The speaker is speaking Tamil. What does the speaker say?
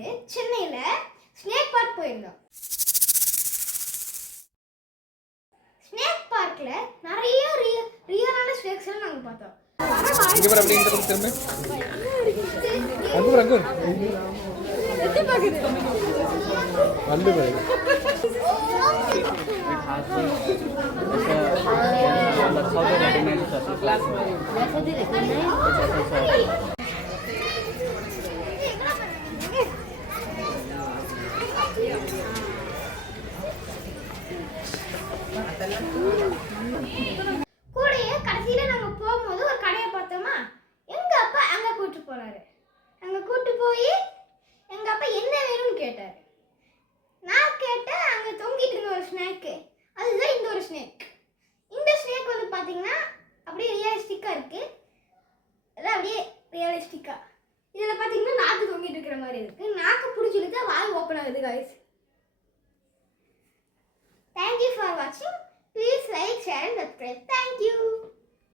வந்து சென்னையில ஸ்னேக் பார்க் போயிருந்தோம். ஸ்னேக் பார்க்ல நிறைய ரியலான ஸ்னேக்ஸ் எல்லாம் நாங்க பார்த்தோம். இங்க பாரு அப்படியே இந்த பக்கம் திரும்ப. அங்க எத்தி பாக்குது. வந்து பாரு. கூடயே கடைசியில நாங்க போகும்போது ஒரு கடையை பார்த்தோமா, எங்க அப்பா அங்க கூட்டு போனாரு. அங்க கூட்டு போய் எங்க அப்பா என்ன வேணும்னு கேட்டாரு. நான் கேட்டேன், அங்க தொங்கிட்டு இருந்த ஒரு ஸ்நாக்கு, அதுதான் இந்த ஒரு ஸ்னேக். இந்த ஸ்னேக் வந்து பாத்தீங்கன்னா அப்படியே ரியலிஸ்டிக்கா இருக்கு. அதான் அப்படியே ரியலிஸ்டிக்கா இதுல பாத்தீங்கன்னா நாக்கு தொங்கிட்டு இருக்கிற மாதிரி இருக்கு. நாக்கு பிடிச்சிருந்தா வாய் ஓப்பன் ஆகுது. guys, thank you for watching.